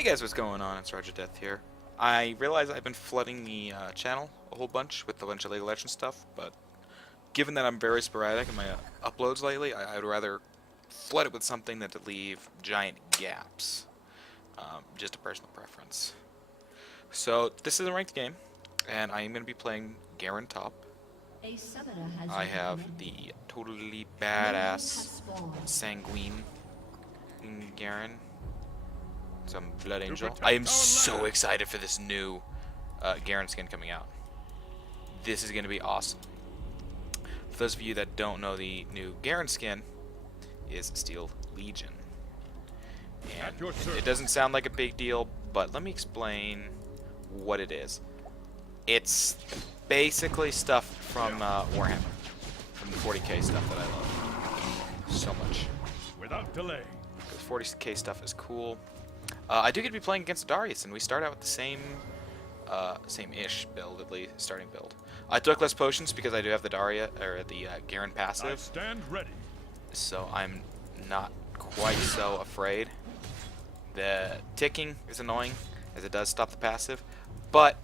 Hey guys, what's going on? It's RogerDeath here. I realize I've been flooding the channel a whole bunch with a bunch of League of Legends stuff, but given that I'm very sporadic in my uploads lately, I would rather flood it with something than to leave giant gaps. Just a personal preference. So this is a ranked game, and I am going to be playing Garen top. I have the totally badass sanguine Garen. Some Blood Angel. I am so excited for this new Garen skin coming out. This is going to be awesome. For those of you that don't know, the new Garen skin is Steel Legion. And it doesn't sound like a big deal, but let me explain what it is. It's basically stuff from Warhammer. From the 40k stuff that I love so much. Without delay. Because 40k stuff is cool. I do get to be playing against Darius, and we start out with the same-ish build, at least starting build. I took less potions because I do have the Garen passive. I stand ready. So I'm not quite so afraid. The ticking is annoying, as it does stop the passive, but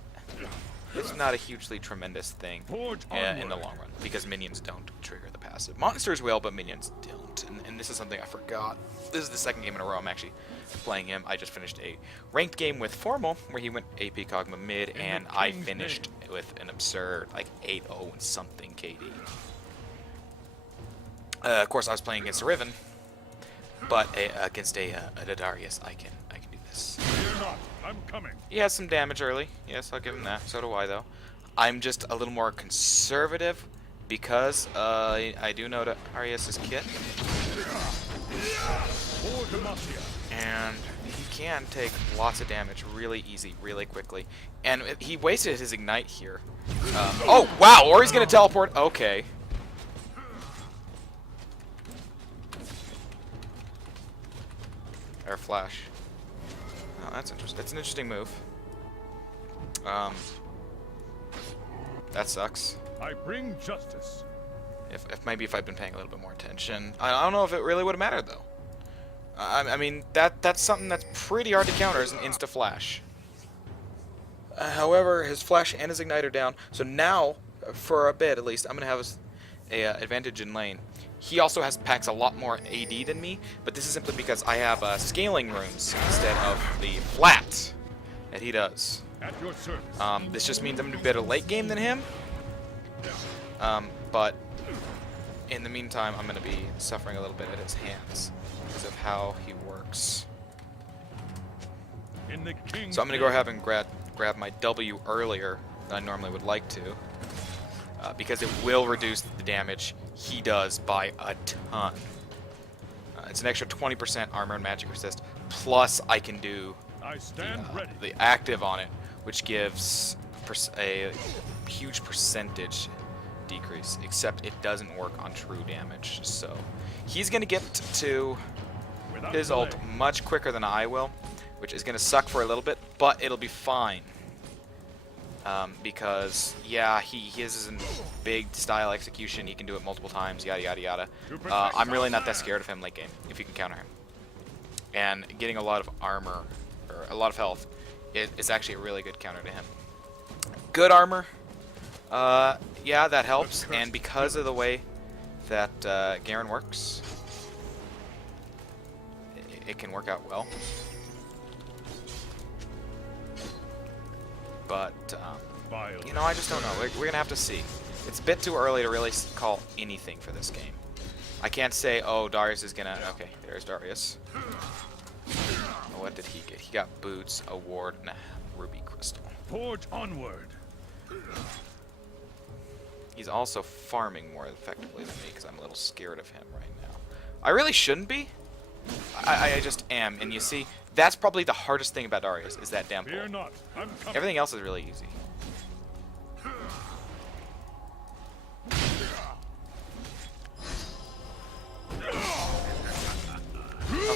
it's not a hugely tremendous thing in the long run, because minions don't trigger the passive. Monsters will, but minions don't, and this is something I forgot. This is the second game in a row I'm actually playing him. I just finished a ranked game with Formal, where he went AP Kog'Maw mid, and I finished with an absurd, like, 8-0 and something KD. Of course, I was playing against a Riven, but against a Darius, I can do this. Fear not, I'm coming. He has some damage early. Yes, I'll give him that. So do I, though. I'm just a little more conservative because I do know Darius' kit. And he can take lots of damage really easy, really quickly. And he wasted his Ignite here. Oh, wow! Or he's going to teleport. Okay. Air Flash. Oh, that's interesting. That's an interesting move. That sucks. I bring justice. Maybe if I'd been paying a little bit more attention. I don't know if it really would have mattered, though. I mean, that's something that's pretty hard to counter as an insta-flash. However, his flash and his ignite are down, so now, for a bit at least, I'm going to have a advantage in lane. He also packs a lot more AD than me, but this is simply because I have scaling runes instead of the flat that he does. At your service. This just means I'm going to be better late game than him, but in the meantime, I'm going to be suffering a little bit at his hands because of how he works. In the king's So I'm going to go ahead and grab my W earlier than I normally would like to, because it will reduce the damage he does by a ton. It's an extra 20% armor and magic resist, plus I can do the active on it, which gives a huge percentage decrease, except it doesn't work on true damage. So he's going to get to his ult much quicker than I will, which is going to suck for a little bit, but it'll be fine. Because, yeah, he has a big style execution, he can do it multiple times, yada yada yada. I'm really not that scared of him late game, if you can counter him. And getting a lot of armor, or a lot of health, is actually a really good counter to him. Good armor, yeah, that helps, and because of the way that Garen works, it can work out well. But, you know, I just don't know. We're going to have to see. It's a bit too early to really call anything for this game. I can't say, oh, Darius is going to... Okay, there's Darius. What did he get? He got boots, a ward, and a ruby crystal. Forge onward. He's also farming more effectively than me because I'm a little scared of him right now. I really shouldn't be. I just am, and you see, that's probably the hardest thing about Darius, is that damn pull. Fear not, I'm coming. Everything else is really easy.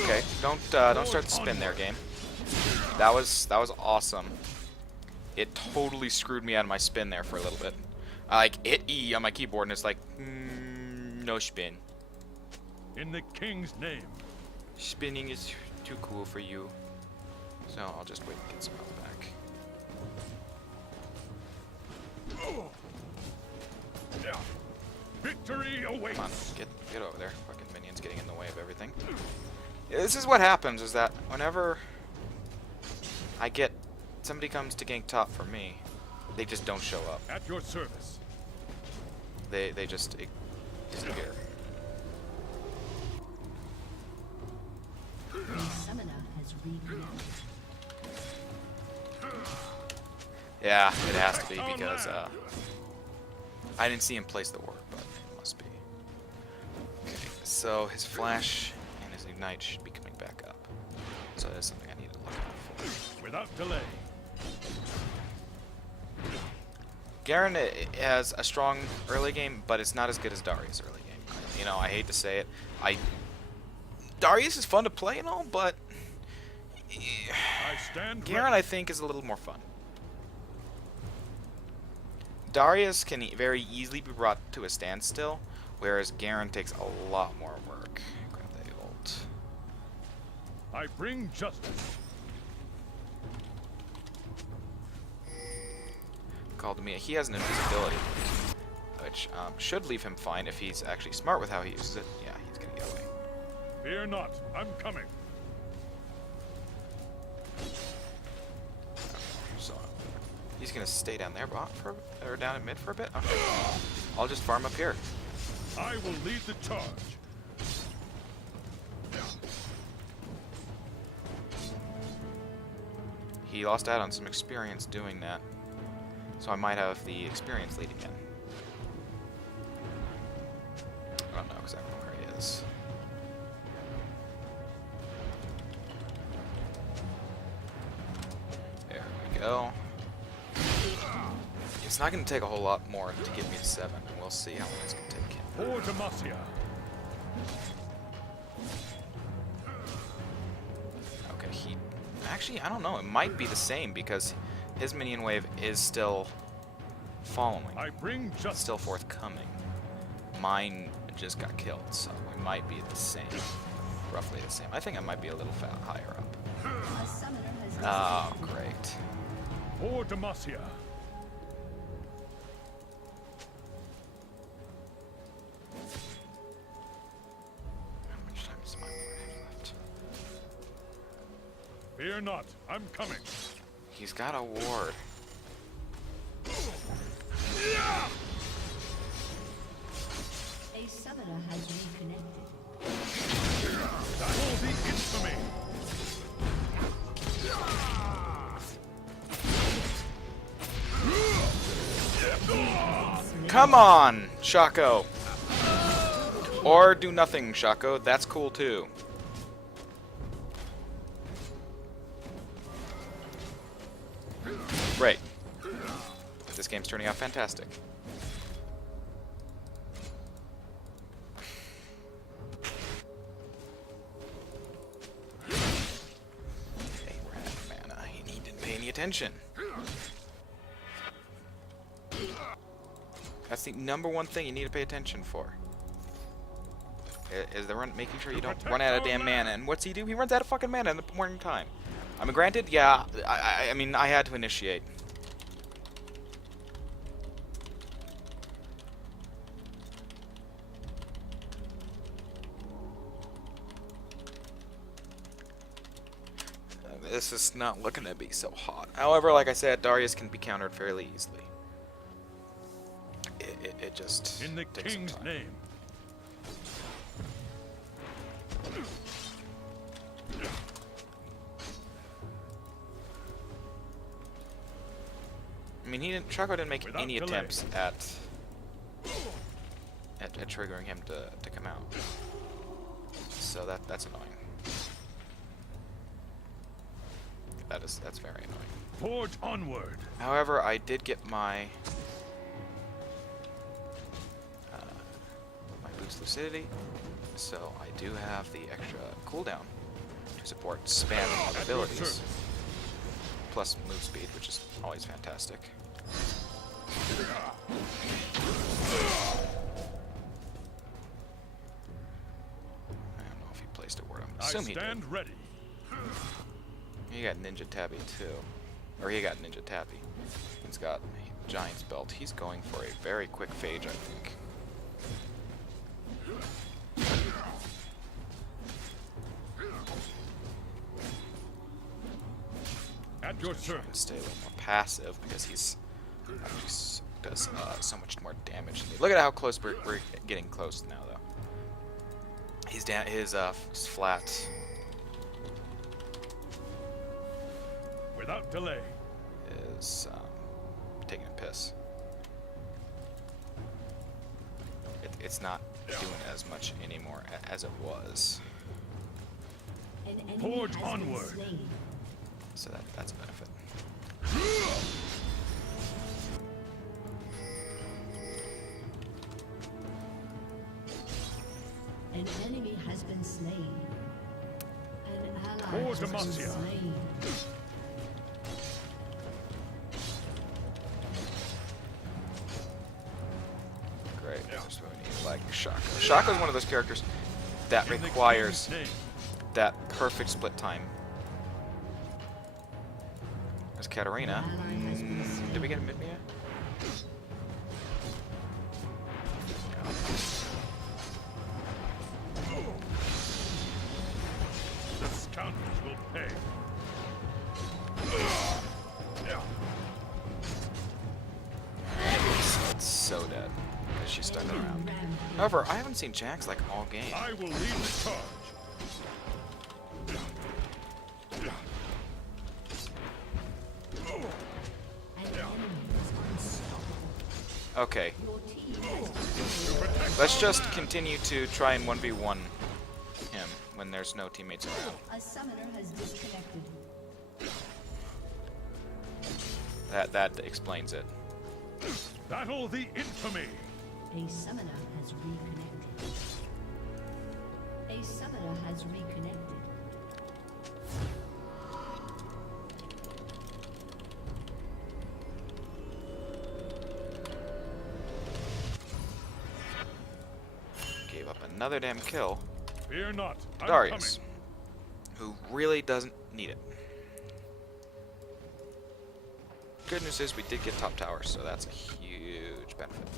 Okay, don't start the spin there, game. That was awesome. It totally screwed me out of my spin there for a little bit. I like hit E on my keyboard, and it's like, no spin. In the king's name. Spinning is too cool for you. So I'll just wait and get some health back. Victory awaits. Come on, get over there. Fucking minions getting in the way of everything. This is what happens, is that whenever somebody comes to gank top for me, they just don't show up. At your service. They just disappear. A summoner has reconnected. Yeah, it has to be because I didn't see him place the ward, but it must be. Okay, so his flash and his ignite should be coming back up. So that's something I need to look out for. Without delay. Garen has a strong early game, but it's not as good as Darius' early game. You know, I hate to say it. Darius is fun to play and all, but I stand Garen, I think, is a little more fun. Darius can very easily be brought to a standstill, whereas Garen takes a lot more work. Grab that ult. I bring justice. Called to me. He has an invisibility, which should leave him fine if he's actually smart with how he uses it. Yeah, he's gonna get away. Fear not, I'm coming. So he's gonna stay down there, or down at mid for a bit. Okay. I'll just farm up here. I will lead the charge. He lost out on some experience doing that, so I might have the experience lead again. I don't know exactly where he is. There we go. It's not going to take a whole lot more to get me to 7, and we'll see how long it's going to take him. For Demacia. Okay, actually, I don't know. It might be the same because his minion wave is still following. I bring It's justice. still forthcoming. Mine just got killed, so we might be the same. Roughly the same. I think I might be a little higher up. A summoner has Oh, great. For Demacia. How much time is my ward left? Fear not, I'm coming. He's got a ward. a summoner has reconnected. That will be infamy. Come on, Shaco! Or do nothing, Shaco. That's cool too. Great. This game's turning out fantastic. Hey, rat mana. He didn't pay any attention. That's the #1 thing you need to pay attention for. Is making sure you don't run out of damn mana. And what's he do? He runs out of fucking mana in the morning time. I mean, granted, yeah, I mean, I had to initiate. This is not looking to be so hot. However, like I said, Darius can be countered fairly easily. It just In the takes some king's time. name. I mean, Shaco didn't make Without any delay. attempts at triggering him to come out. So that's annoying. That's very annoying. Forge onward. However, I did get my boost lucidity, so I do have the extra cooldown to support spamming of At your abilities, service. plus move speed, which is always fantastic. I don't know if he placed a word. I'm I assuming he did. stand ready. He got Ninja Tabby too. Or he got Ninja Tabby. He's got Giant's Belt. He's going for a very quick phage, I think. At your Try service. and stay a little more passive because he's does so much more damage to me. Look at how close we're getting close now, though. He's down. His flat Without delay. is taking a piss. It's not doing as much anymore as it was. An enemy Forge has been onward. slain. So that's a benefit. An enemy has been slain. An ally More has been Demacia. slain. Great. That's what we need. Like Shaka. Shaka's one of those characters that In the requires king's name. that perfect split time. There's Katarina. Did we get a mid yet? The scoundrels will pay. It's so dead because she's stuck around. Rampage. However, I haven't seen Jax like all game. I will lead the charge. An enemy is unstoppable. Okay, Your team has let's just continue to try and 1v1 him when there's no teammates around. a summoner has disconnected. That explains it. Battle the infamy. A summoner has reconnected. A summoner has reconnected. Gave up another damn kill. Fear not. I'm Darius, coming. who really doesn't need it. Good news is we did get top tower, so that's a huge benefit.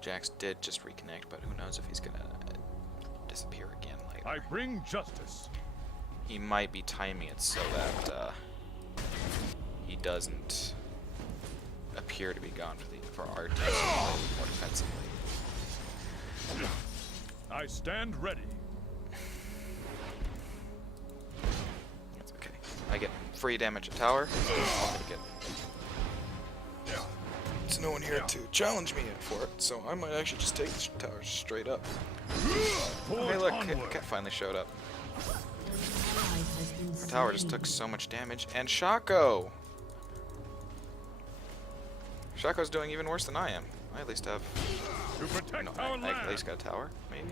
Jax did just reconnect, but who knows if he's gonna disappear again later. I bring justice. He might be timing it so that he doesn't appear to be gone for our team to play more defensively. I stand ready. That's okay. I get free damage at tower. I'll take it. There's no one here to challenge me for it, so I might actually just take the tower straight up. Forge Hey look, onward. Cat finally showed up. Ally has been Our slain. tower just took so much damage. And Shaco! Shaco's doing even worse than I am. I at least have... To protect No, our I land. at least got a tower, maybe?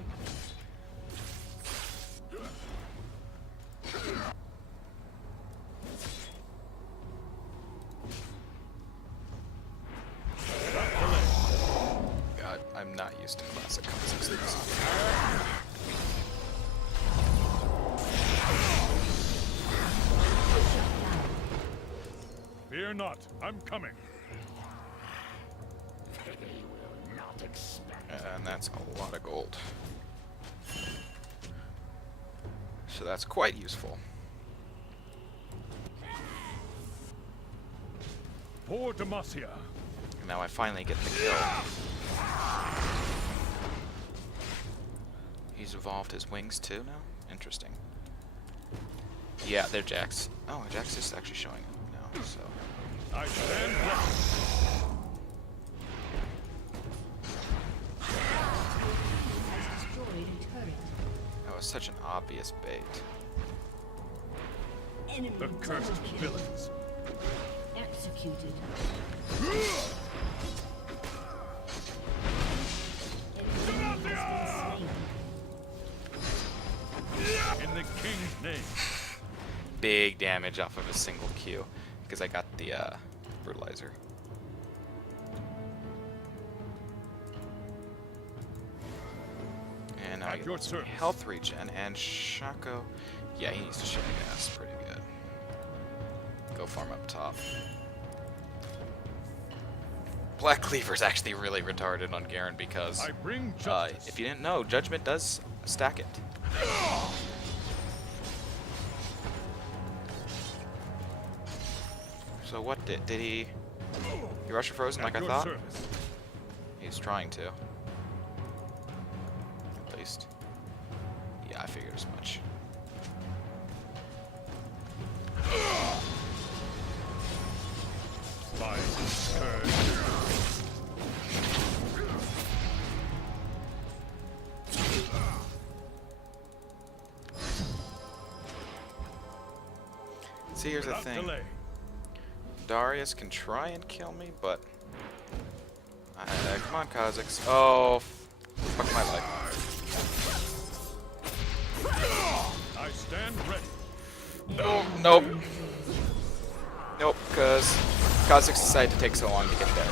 God, I'm not used to classic concepts. Fear not. I'm coming. And that's a lot of gold. So that's quite useful. For Demacia. And now I finally get the kill. He's evolved his wings too now? Interesting. Yeah, they're Jax. Oh, Jax is actually showing up now, so... I stand ready. Has destroyed a turret. That was such an obvious bait. Enemy The cursed double kill. villains. Executed. Enemy has been slain. In the king's name. Big damage off of a single Q, because I got the brutalizer. And now Now At he your loves my service. health regen, and Shaco, yeah, he needs to shake ass pretty good. Go farm up top. Black Cleaver's actually really retarded on Garen because, I bring justice. if you didn't know, Judgment does stack it. So what did he rush frozen like I At your thought? service. He's trying to. At least. Yeah, I figured as much. By scourge. See, here's the Without thing. delay. Darius can try and kill me, but... come on, Kha'Zix. Oh, fuck my life. I stand ready. Oh, nope. Nope, because Kha'Zix decided to take so long to get there.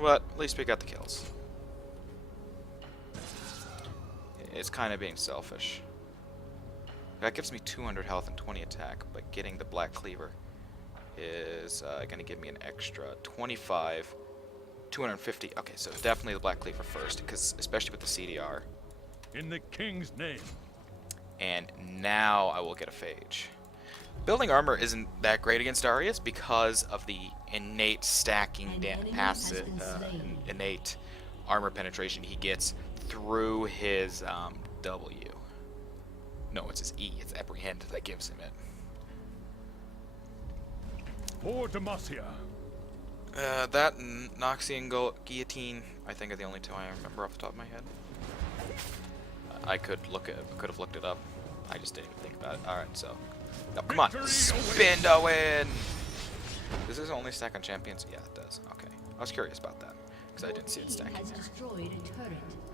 But at least we got the kills. It's kind of being selfish. That gives me 200 health and 20 attack, but getting the Black Cleaver is going to give me an extra 25, 250. Okay, so definitely the Black Cleaver first, because especially with the CDR. In the king's name. And now I will get a Phage. Building armor isn't that great against Darius because of the innate stacking passive, innate armor penetration he gets through his W. No, it's his E. It's apprehend that gives him it. For Demacia. That and Noxian Guillotine, I think, are the only two I remember off the top of my head. I could have looked it up. I just didn't even think about it. All right, so. No, come on, spin to win. Does this only stack on champions? Yeah, it does. Okay, I was curious about that because I didn't see it stacking there.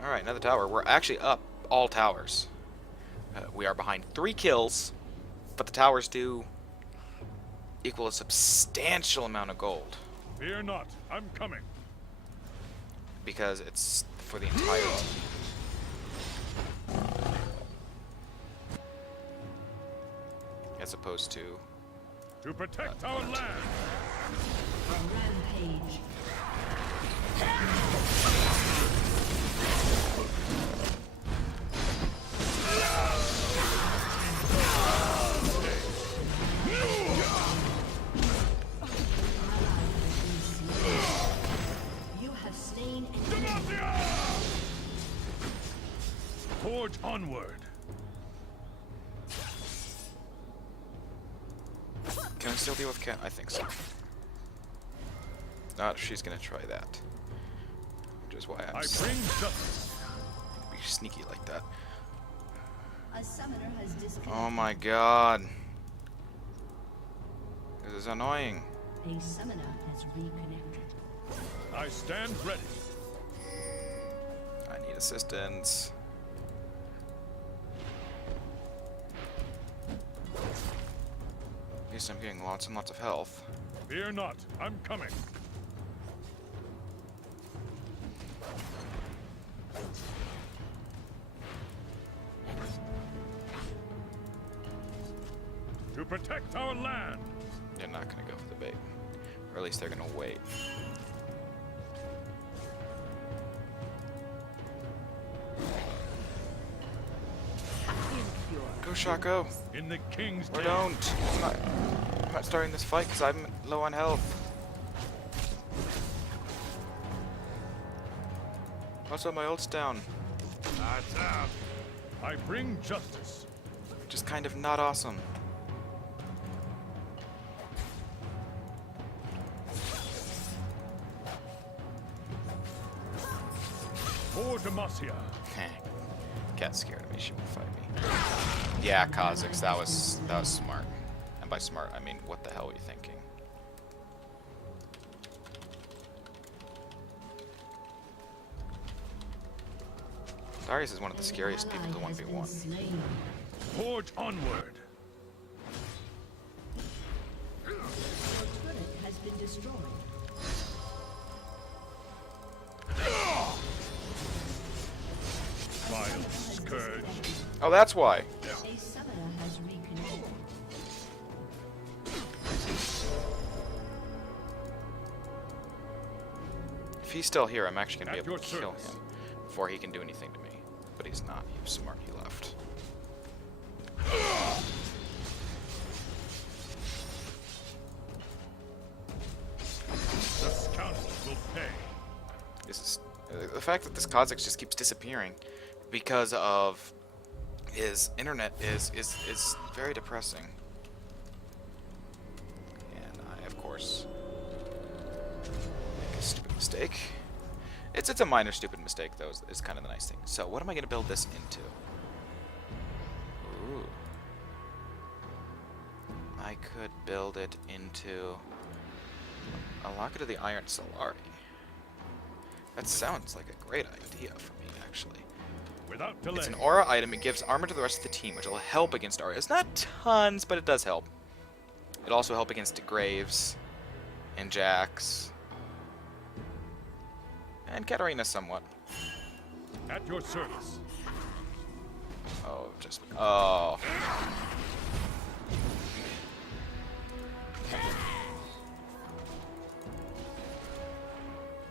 All right, another tower. We're actually up all towers. We are behind 3 kills, but the towers do equal a substantial amount of gold Fear not, I'm coming. because it's for the entire team. As opposed to To protect our land. Rampage. You have slain an enemy. Forge onward. Can I still deal with Cat? I think so. Not if she's gonna try that. Which is why I'm I bring justice. be sneaky like that. A summoner has disconnected. Oh my god. This is annoying. A summoner has reconnected. I stand ready. I need assistance. At least I'm getting lots and lots of health. Fear not, I'm coming. To protect our land. They're not gonna go for the bait. Or at least they're gonna wait. Go Shaco! In the king's Or name. don't! I'm not starting this fight because I'm low on health. Also, my ult's down. Attack. I bring justice. Which is kind of not awesome. For Demacia. Cat's scared of me. She won't fight me. Yeah, Kha'Zix, that was smart. And by smart, I mean, what the hell were you thinking? Darius is one of the scariest people to 1v1. Forge onward. Your turret has been destroyed. Vile scourge. Oh, that's why. A summoner has reconnected. If he's still here, I'm actually going to At be able your to kill service. him before he can do anything to me. But he's not. He was smart. He left. The scoundrel will pay. This is the fact that this Kha'Zix just keeps disappearing because of his internet is very depressing. And I, of course, make a stupid mistake. It's a minor stupid mistake though. Is kind of the nice thing. So what am I going to build this into? Ooh. I could build it into a Locket of the Iron Solari. That sounds like a great idea for me, actually. Without delay. It's an aura item. It gives armor to the rest of the team, which will help against aura. It's not tons, but it does help. It'll also help against Graves and Jax and Katarina somewhat. At your service. Oh, just oh.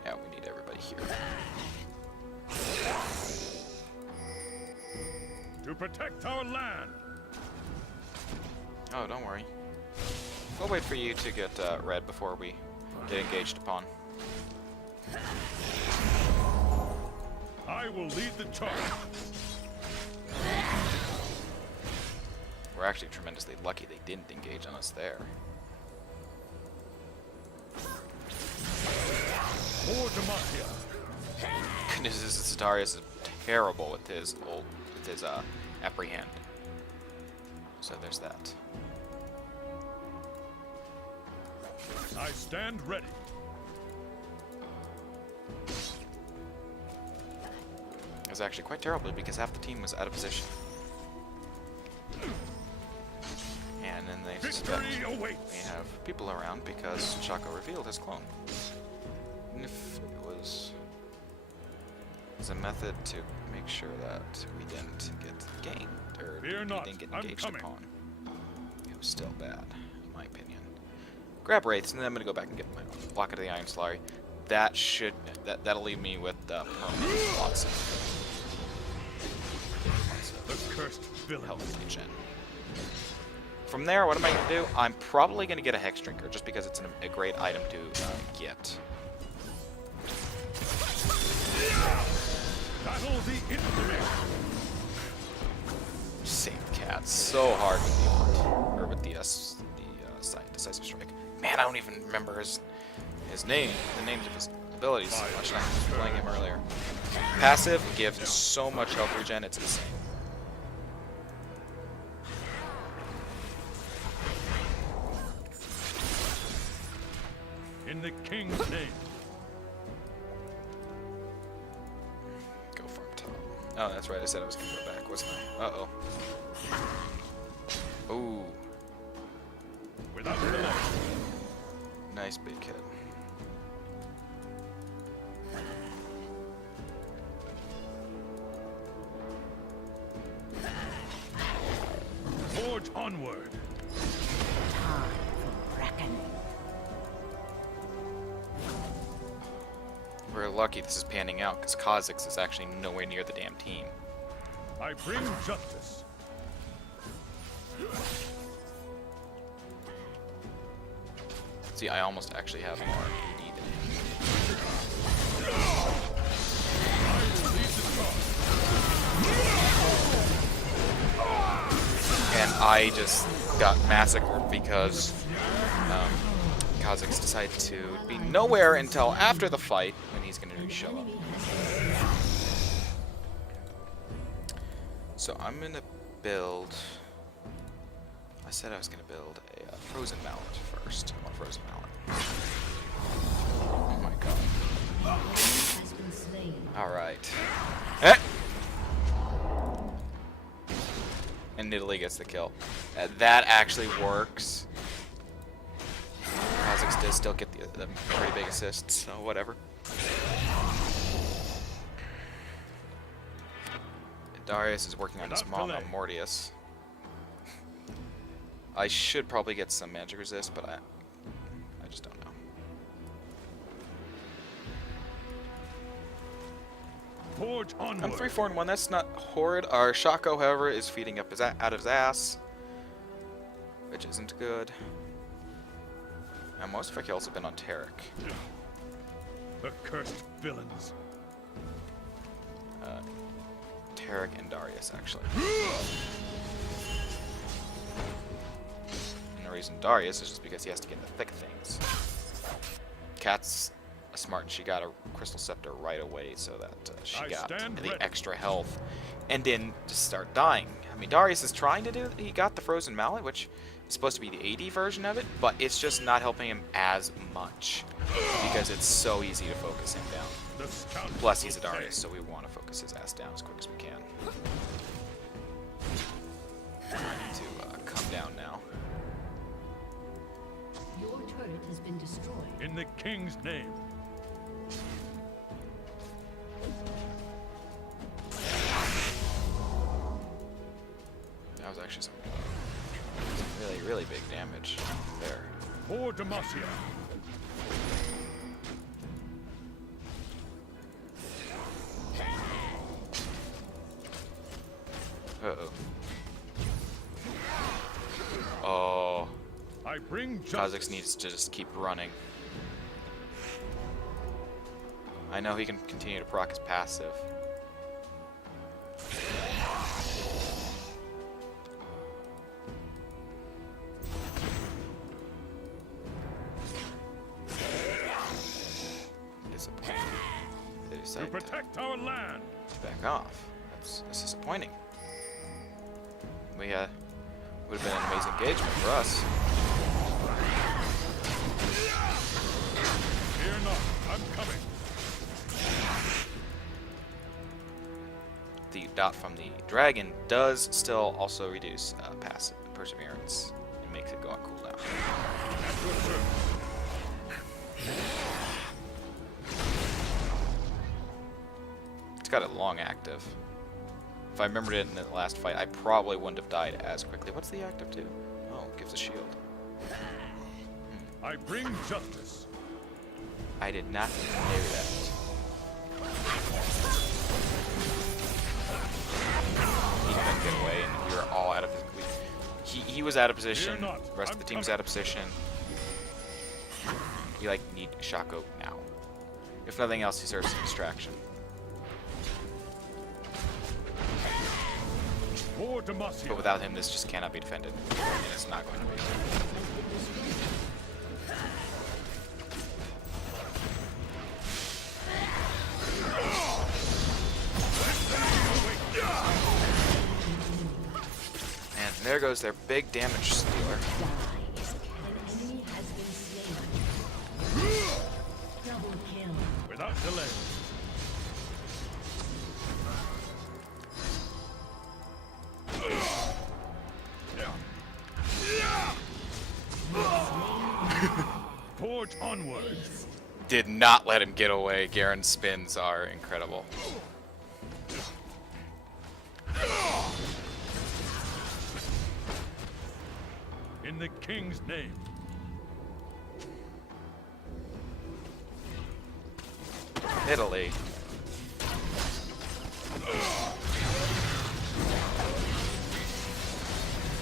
Yeah, we need everybody here. To protect our land. Oh, don't worry. We'll wait for you to get red before we get engaged upon. I will lead the charge. We're actually tremendously lucky they didn't engage on us there. For Demacia. Goodness, this Zendarius is terrible with his apprehend. So there's that. I stand ready. It was actually quite terrible because half the team was out of position. And then they suspect Victory we awaits. have people around because Shaco revealed his clone. And if it was a method to make sure that we didn't get ganked, or Fear we not, didn't get I'm engaged coming. upon, it was still bad, in my opinion. Grab Wraiths, and then I'm gonna go back and get my Locket of the Iron Solari. That'll leave me with permanent lots of The cursed villain. health regen. From there, what am I gonna do? I'm probably gonna get a Hex Drinker, just because it's a great item to get. Battle the infamy. Saved Cat so hard with the ult, or with the decisive strike. Man, I don't even remember his name, the names of his abilities so much. I was playing him earlier. Passive gives so much health regen, it's insane. In the king's name. Go from top. Oh, that's right. I said I was gonna go back, wasn't I? Uh oh. Ooh, Without delay. nice big hit. Forge onward. Time for reckoning. We're lucky this is panning out because Kha'Zix is actually nowhere near the damn team. I bring justice. See, I almost actually have more AD than him. I will lead the charge. And I just got massacred because Kha'Zix decided to be nowhere until after the fight when he's going to show up. So I'm going to build... I said I was going to build a frozen mallet first. I want a frozen mallet. Oh my god. Has been slain. Alright. Eh! And Italy gets the kill. That actually works. Kha'Zix does still get the pretty big assists, so whatever. Darius is working on his mom, Mortius. I should probably get some magic resist, but I just don't know. Forge onward. I'm 3-4-1. That's not horrid. Our Shaco, however, is feeding up out of his ass, which isn't good. And most of our kills have been on Tarek. The cursed villains. Tarek and Darius, actually. And the reason Darius is just because he has to get in the thick of things. Kat's smart, and she got a Crystal Scepter right away so that she got the extra health and didn't just start dying. I mean, Darius is trying to do it. He got the Frozen Mallet, which is supposed to be the AD version of it, but it's just not helping him as much because it's so easy to focus him down. Plus, he's a Darius, so we want to focus his ass down as quick as we can. I need to come down now. Your turret has been destroyed. In the king's name. That was actually some really, really big damage there. For Demacia. Uh-oh. Oh. I bring Kha'Zix justice. needs to just keep running. I know he can continue to proc his passive. Disappointing. They To decided protect our land. to back off. That's disappointing. We would have been an amazing engagement for us. Fear not, I'm coming. The dot from the dragon does still also reduce passive perseverance. It makes it go on cooldown. At your service. It's got a long active. If I remembered it in the last fight, I probably wouldn't have died as quickly. What's the active do? Oh, it gives a shield. I bring justice. I did not know that. He couldn't get away, and we were all out of he was out of position. Fear not, The rest of the I'm team was coming. out of position. We need Shaco now. If nothing else, he serves as a distraction. For Demacia. But without him, this just cannot be defended. And it's not going to be. And there goes their big damage stealer. An enemy has been slain. Double kill. Without delay. Forge onward. Did not let him get away. Garen's spins are incredible. In the king's name. Italy.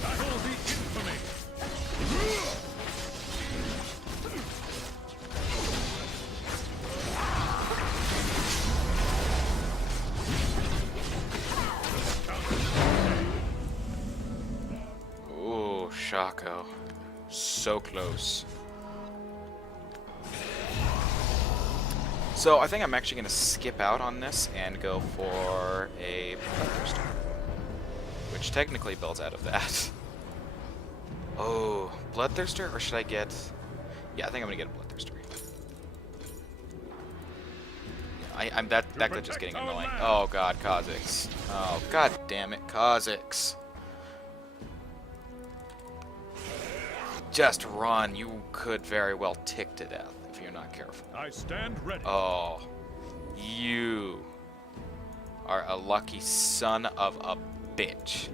Battle the infamy. Ooh, Shaco. So close. So I think I'm actually going to skip out on this and go for a Bloodthirster, which technically builds out of that. Oh, Bloodthirster, or should I get... Yeah, I think I'm going to get a Bloodthirster. That glitch is getting annoying. Oh god, Kha'Zix. Oh god damn it, Kha'Zix. Just run. You could very well tick to death if you're not careful. I stand ready. Oh, you are a lucky son of a bitch.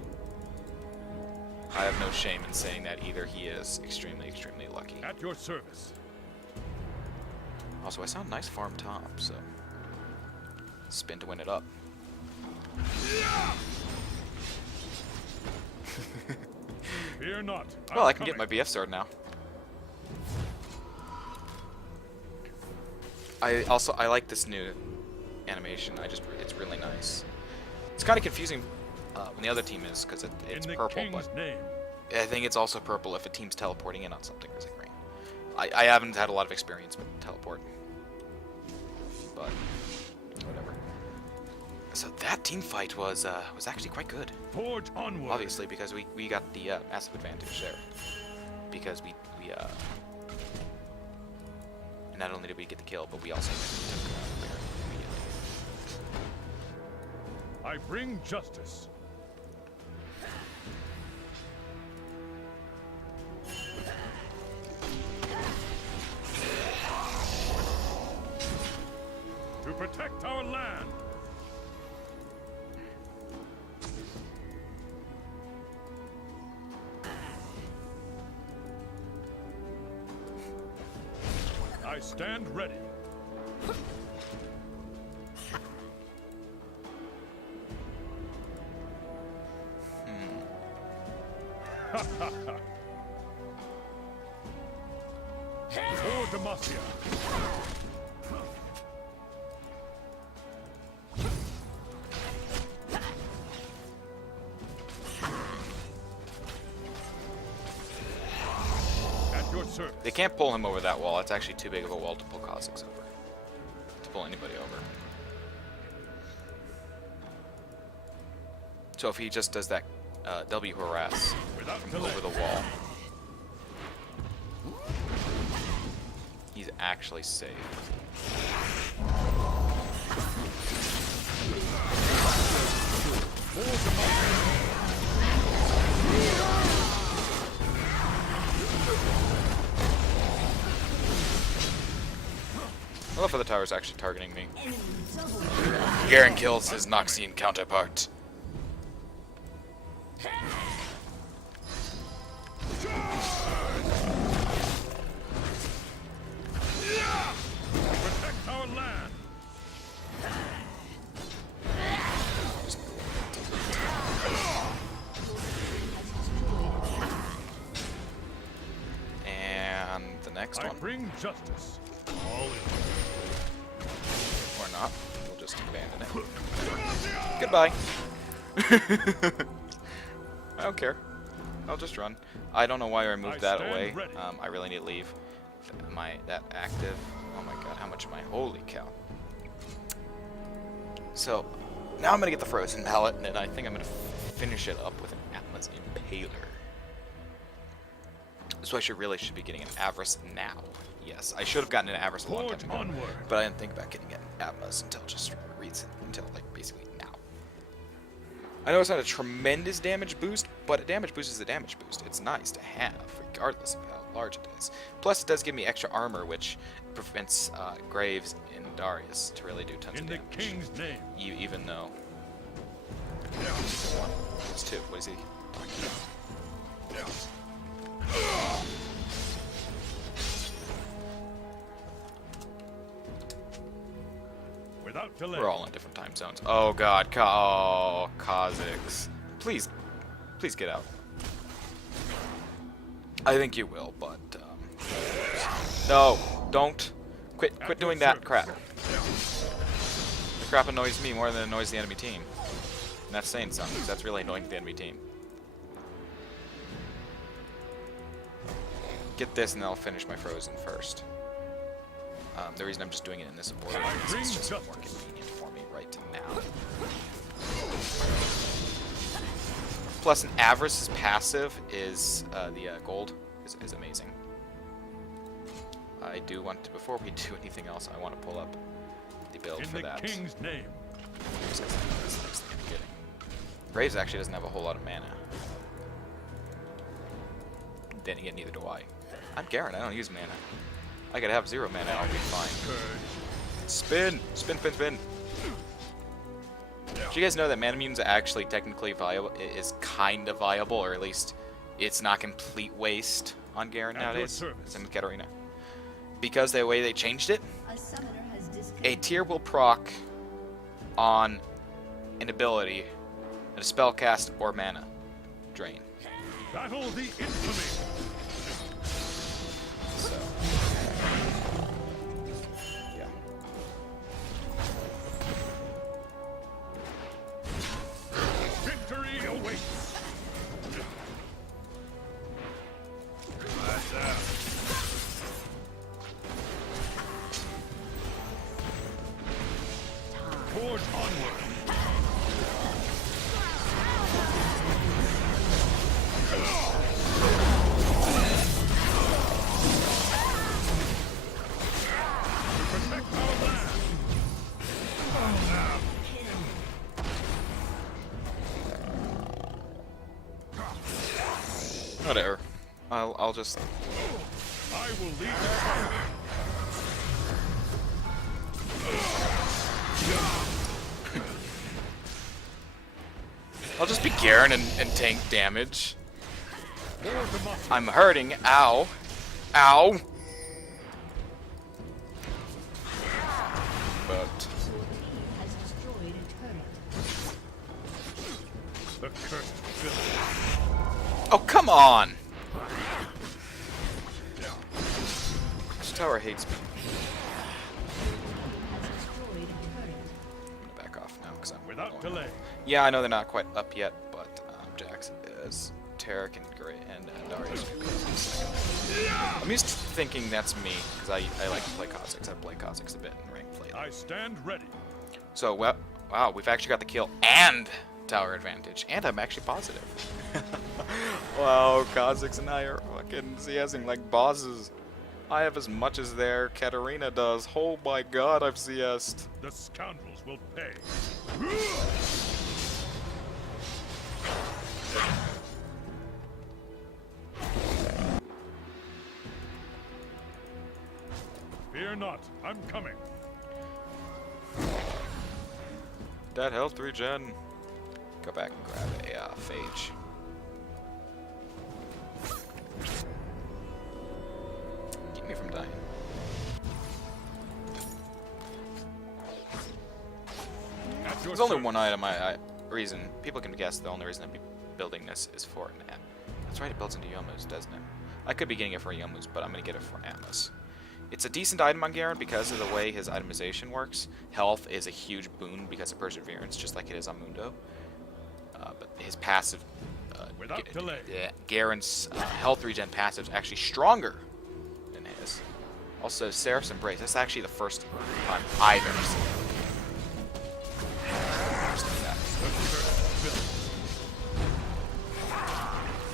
I have no shame in saying that either. He is extremely, extremely lucky. At your service. Also, I saw a nice farm top, so spin to win it up. Fear not. Well, I can get my BF sword now. I like this new animation. It's really nice. It's kind of confusing when the other team is, because it's In the purple, king's but name. I think it's also purple if a team's teleporting in on something using green. I haven't had a lot of experience with teleport, but whatever. So that team fight was actually quite good. Forge onward. Obviously, because we got the massive advantage there. Because we not only did we get the kill, but we also took Garen immediately. I bring justice. To protect our land. I stand ready. For Demacia. At your service. They can't pull him over that wall. It's actually too big of a wall to pull Kha'Zix over. To pull anybody over. So if he just does that W harass Without delay. over the wall, he's actually safe. I love how the tower's actually targeting me. Garen kills his Noxian counterpart. Protect our land. And the next I one, bring justice. All in. or not, we'll just abandon it. Goodbye. I don't care. I'll just run. I don't know why I moved that stand away. ready. I really need to leave. That active. Oh my god, how much am I? Holy cow. So, now I'm gonna get the frozen mallet, and I think I'm gonna finish it up with an Atma's Impaler. So I really should be getting an Avarice now. Yes, I should have gotten an Avarice a long Forge time ago, onward. but I didn't think about getting an Atma's until just recent, until like basically now. I know it's not a tremendous damage boost, but a damage boost is a damage boost. It's nice to have, regardless of how large it is. Plus, it does give me extra armor, which prevents Graves and Darius to really do tons In of the damage. king's name. Even though it's two. What is he talking about? Without delay. We're all in different time zones. Oh god, Kha'Zix. Please get out. I think you will, but no, don't. Quit doing that crap. The crap annoys me more than it annoys the enemy team. And that's saying something, because that's really annoying the enemy team. Get this, and then I'll finish my Frozen first. The reason I'm just doing it in this order is it's just more convenient for me right now. Plus, an Avarice's passive is the gold is amazing. I do want to, before we do anything else, I want to pull up the build In for the that. king's name. Just 'cause I know that's the next thing I'm getting. Graves actually doesn't have a whole lot of mana. then again, neither do I. I'm Garen, I don't use mana. I could have 0 mana, I'll be fine. Spin! Spin, spin, spin! Do you guys know that mana mune's actually technically viable? It is kind of viable, or at least it's not complete waste on Garen nowadays. Same with Katarina. Because the way they changed it, A summoner has a disconnected. tier will proc on an ability, a spell cast, or mana drain. Battle the infamy. So, yeah. Victory awaits. That's out. Forge onward. Protect our land. Whatever. I'll just. I will lead the charge. I'll just be Garen and tank damage. For democracy. I'm hurting. Ow. Ow. But Your team has destroyed a turret. The cursed village. oh, come on. This tower hates me. Has destroyed a turret. I'm gonna back off now because I'm Without going. delay. Yeah, I know they're not quite up yet, but Jax is Tarek and Gray and Darius. I'm used to thinking that's me because I like to play Kha'Zix. I play Kha'Zix a bit in ranked play. I stand ready. So well, wow, we've actually got the kill and tower advantage, and I'm actually positive. Wow, Kha'Zix and I are fucking CSing like bosses. I have as much as their Katarina does. Oh my god, I've CS'd. The scoundrels will pay. Fear not, I'm coming. That health regen. Go back and grab a phage. Keep me from dying. At your There's only service. one item reason. People can guess the only reason I'm building this is for an app. That's right, it builds into Yomu's, doesn't it? I could be getting it for Yomu's, but I'm going to get it for Atlas. It's a decent item on Garen because of the way his itemization works. Health is a huge boon because of Perseverance, just like it is on Mundo. But his passive... Without delay. Garen's health regen passive is actually stronger than his. Also, Seraph's Embrace. That's actually the first time I've ever seen it. Understand that. The cursed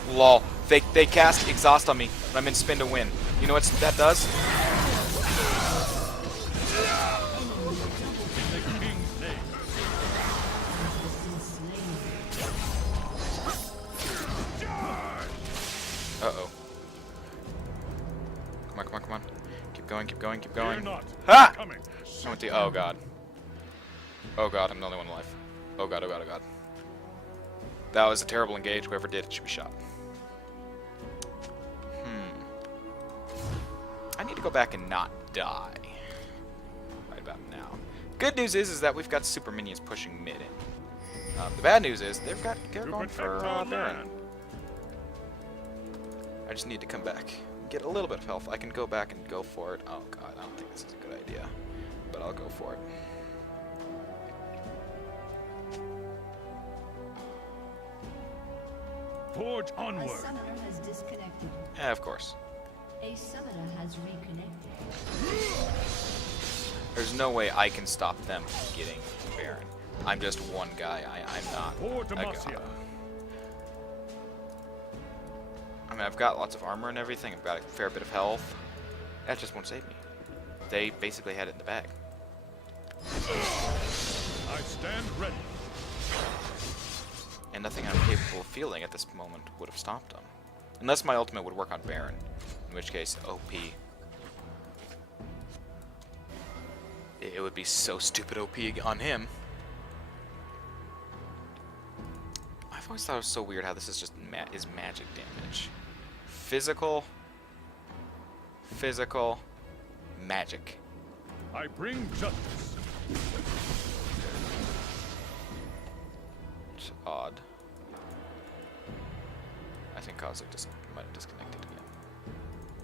village. Lol. They cast Exhaust on me when I'm in spin to win. You know what that does? In the king's name. Uh-oh. Come on, come on, come on. Keep going, keep going, keep Fear going. not, Ha! I'm coming. I went to... Oh, God. Oh, God, I'm the only one alive. Oh, God, oh, God, oh, God. That was a terrible engage. Whoever did it should be shot. I need to go back and not die. Right about now. Good news is that we've got super minions pushing mid in. The bad news is they're To going for protect our Baron. land. I just need to come back. Get a little bit of health. I can go back and go for it. Oh god, I don't think this is a good idea. But I'll go for it. Forge A onward. summoner has disconnected. Yeah, of course. A summoner has reconnected. There's no way I can stop them from getting Baron. I'm just one guy. I'm not For a Demacia. god. I mean, I've got lots of armor and everything. I've got a fair bit of health. That just won't save me. They basically had it in the bag. I stand ready. And nothing I'm capable of feeling at this moment would have stopped them. Unless my ultimate would work on Baron, in which case OP. It would be so stupid OP on him. I've always thought it was so weird how this is just is magic damage. Physical, physical, magic. I bring justice. It's odd. I think Kozlik just might have disconnected again.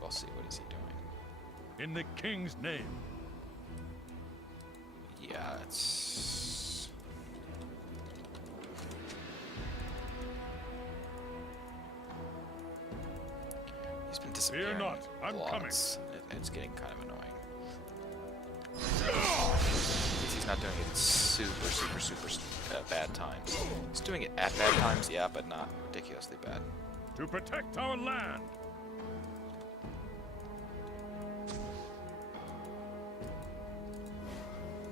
We'll see. What is he doing? In the king's name. Yeah, it's... He's been disappearing. Fear not, I'm lots. It's getting kind of annoying. He's not doing it super, super, super bad times. He's doing it at bad times, yeah, but not ridiculously bad. To protect our land.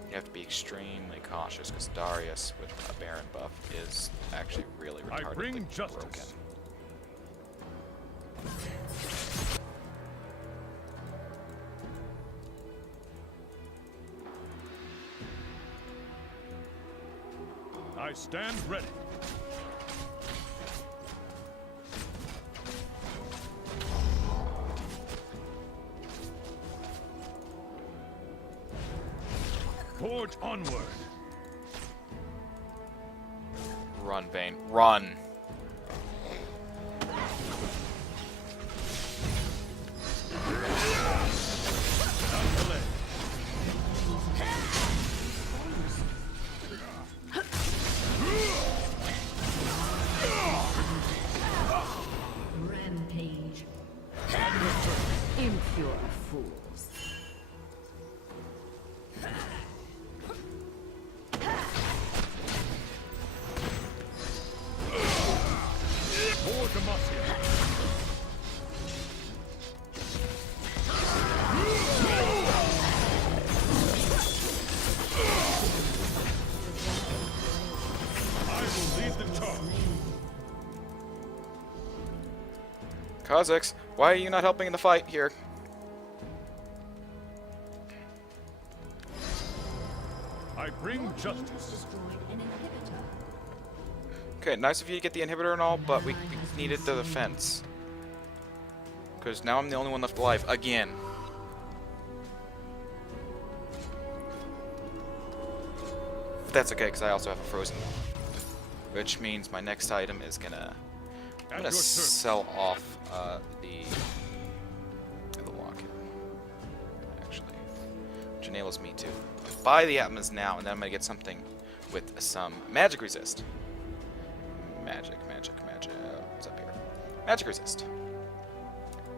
You have to be extremely cautious because Darius with a Baron buff is actually really I retardedly bring justice. broken. I stand ready. Forge onward. Run, Vayne. Run! Delay. Rampage. Impure fools. For Demacia. I will lead the charge. Kha'Zix, why are you not helping in the fight here? I bring justice. Destroyed an inhibitor. Okay, nice of you to get the inhibitor and all, but we needed the defense. Because now I'm the only one left alive, again. But that's okay, because I also have a frozen one. Which means my next item is gonna... I'm gonna sell off the locket. Actually, which enables me to buy the Atmas now, and then I'm gonna get something with some magic resist. Magic. What's up here? Magic resist.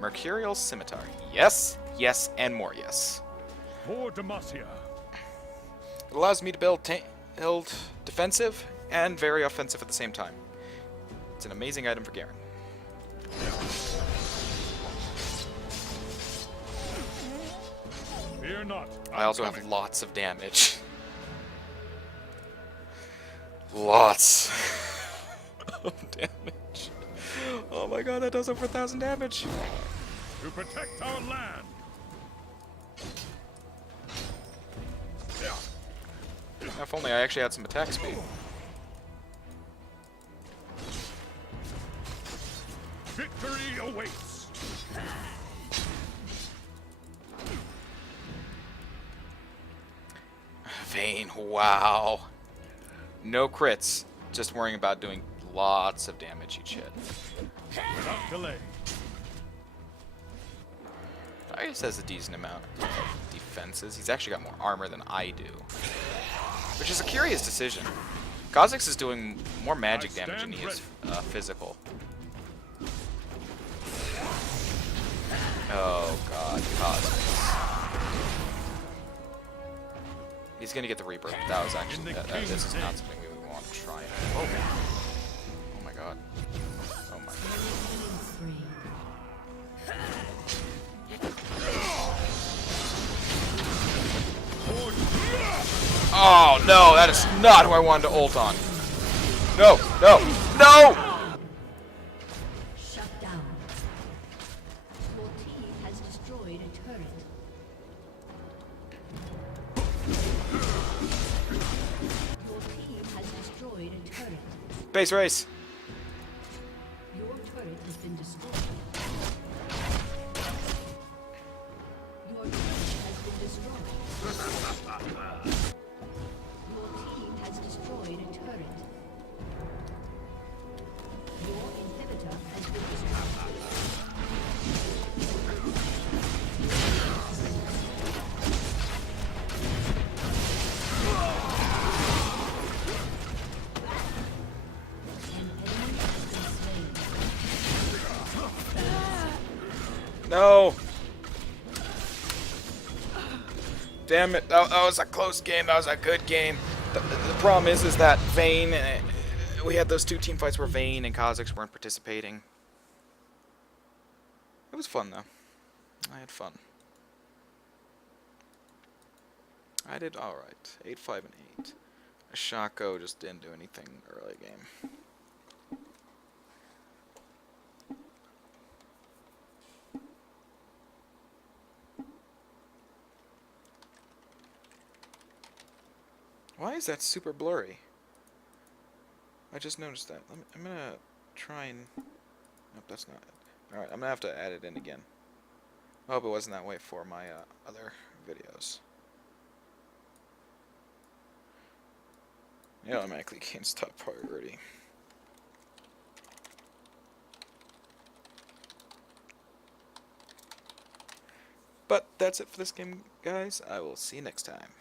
Mercurial scimitar. Yes, yes, and more yes. For Demacia. It allows me to build defensive and very offensive at the same time. It's an amazing item for Garen. Fear not. I also have lots of damage. Lots of damage. Oh my god, that does over 1,000 damage. To protect our land. If only I actually had some attack speed. Victory awaits. Vayne, wow. No crits, just worrying about doing lots of damage each hit. Without delay. Darius has a decent amount of defenses. He's actually got more armor than I do. Which is a curious decision. Kha'Zix is doing more magic damage than he is physical. Oh god, Kha'Zix. He's gonna get the rebirth. That was actually this is not something we would want to try. Oh my god. Oh my god. Oh no, that is not who I wanted to ult on. No, no, no! Shut down. turret. Your team has destroyed a turret. Base race. Your turret has been destroyed. Your turret has been destroyed. Your team has destroyed a turret. Your inhibitor has been destroyed. No. Damn it. That was a close game. That was a good game. The problem is that Vayne, we had those 2 team fights where Vayne and Kha'Zix weren't participating. It was fun, though. I had fun. I did alright. 8, 5, and 8. Shako just didn't do anything early game. Why is that super blurry? I just noticed that. I'm gonna try and... Nope, that's not it. Alright, I'm gonna have to add it in again. I hope it wasn't that way for my other videos. It automatically gains top priority. But that's it for this game, guys. I will see you next time.